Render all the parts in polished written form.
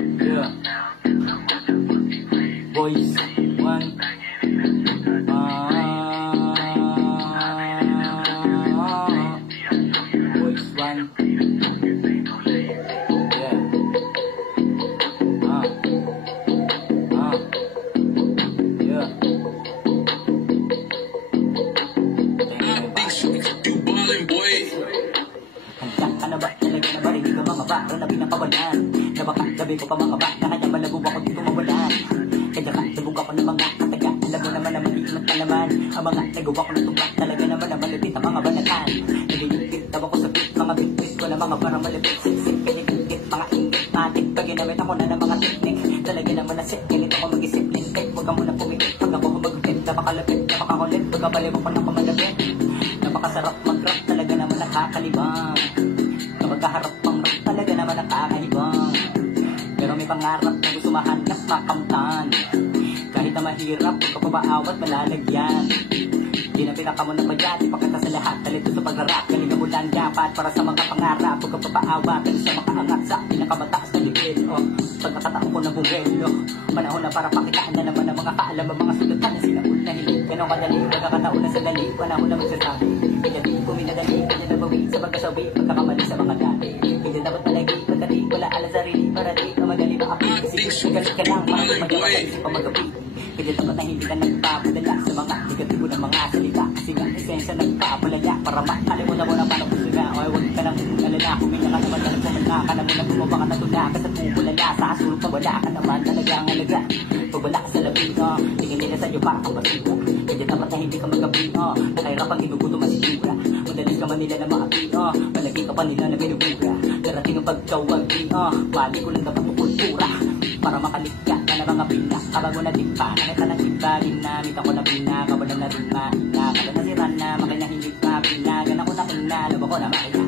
Yeah. Boys, one. Boys, one. Yeah. Yeah. Handa ka na ba? Talaga na ba? Hindi ka mga ba? Pero na pinakawalan. Nabaka, gabi ko pa mga ba? Na kanya malabog ako dito mawalan. Kaya ka, nabog ako ng mga kataga. Alam mo naman na maliit ka naman. Ang mga nagawa ko ng tuba. Talaga naman na malapit ang mga banatan. Nabilipit, tawa ko sa beat. Mga beat ko na mga parang malapit. Siksik, pinipit, mga ingit. Matik, pag ginamit ako na ng mga teknik. Talaga naman na set, ganito ko mag-isip. Lintik, huwag ka muna pumikit. Pag ako humagupit, napakalapit, napakakulit. Pag kabaliw ako ng kamalapit. Napakasarap mag-rap, talaga naman nakakalibang. Magkaharap pang rap, talaga naman nakakahibang. Pero may pangarap na gusto mahanap makamtan. Kahit na mahirap, huwag ka pa maawat, malalagyan. Di na pinaka mo na bayad, ipakita sa lahat. Talento sa pag-rap, galing mo lang dapat. Para sa mga pangarap, huwag ka pa maawat. Sa makaangat sa pinakamataas na libil. Pagkakataon ko na bumelo. Panahon na para pakitaan na naman ang mga kaalam. Ang mga sulatan na sinaul na hilig. Ganong kadali, pagkakataon na sa dali. Panahon na magsasabi. Kaya di ko minadali, kaya nabawi sa pagkasabi. Pagkakamali sa mga dati. Kaya dapat palagi, pagkati wala ala sarili. Para di ka madali maapi. Kasi magalit ka lang, para magawa sa isip ang magapi. Kaya dapat na hindi ka nagpapadala sa mga negatibo ng mga salita. Kasi nga esensya nagpapalala. Para makalimutan mo na paano gusto nga. O huwag ka nang alala. Kumila ka naman na nagpumala ka na muna bumaba ka na tula ka sa pumulala. Sa asul pa wala ka naman talagang alaga. Pag wala ka sa labi, tingin nila sa'yo para kang basura. Kaya dapat na hindi ka magabi, nakahirapang ginugutom masigura. Madalis ka man nila na maapi, palagi ka pa nila na binubura. Darating ang pagkawagi, wali ko lang dapat kultura. Para makaligya ka na mga pina, kabago na timpa. Nakita ng timpa, ginamit ako na pina. Kawalan na rin mahina, kala na si Rana, makinahilig pa pina. Ganan ko na kina, laba ko na makina.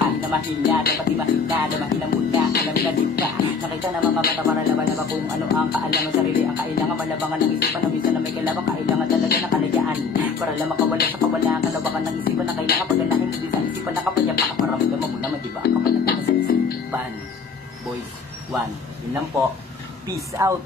Kahit na mahina, dapat di mahina, na mahina muna, alam na din ka. Nakita na mga mata para laban-laban kung ano ang kaalaman sarili. Ang kailangan malabangan ng isipan na minsan na may kalabang. Kailangan talaga na kalayaan para lang makawala sa kawalan. Kalabakan ng isipan na kailangan paganahin mo din sa isipan na kapayapa. Para magdama mo naman, diba? Kapalatan sa isipan. Boys, one. Yun lang po. Peace out.